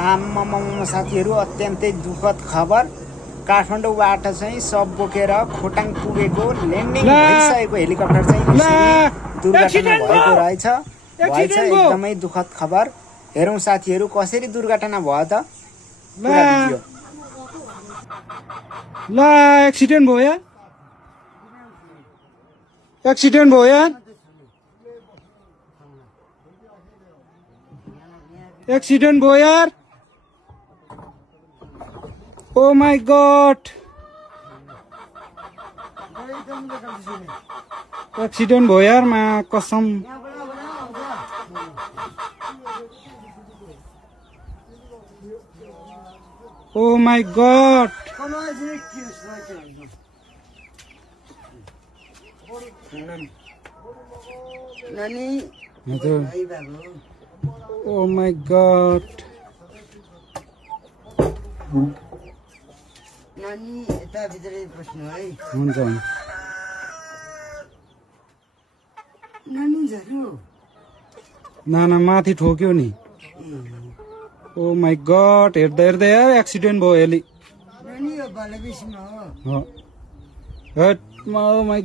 आम्मामा साथीहरू अत्यन्तै दुःखद खबर काठमाडौँबाट चाहिँ सब बोकेर खोटाङ पुगेको ल्यान्डिङ भइसकेको हेलिकप्टर चाहिँ दुर्घटना भएको रहेछ एकदमै दुःखद खबर हेरौँ साथीहरू कसरी दुर्घटना भयो त ला एक्सिडेन्ट भयो यार एक्सिडेन्ट भयो यार एक्सिडेन्ट भयो यार ओ माय गॉड एक्सिडेन्ट भयो यार मा कसम oh my god oh my god नानी यता भित्रै बस्नु है हुन्छ नानी झर्यो नाना माथि ठोक्यो नि ओ माय गॉड हेर्दा हेर्दा यार एक्सिडेन्ट भयो हेली नानी यो बालबिसमा हो हट ओ माय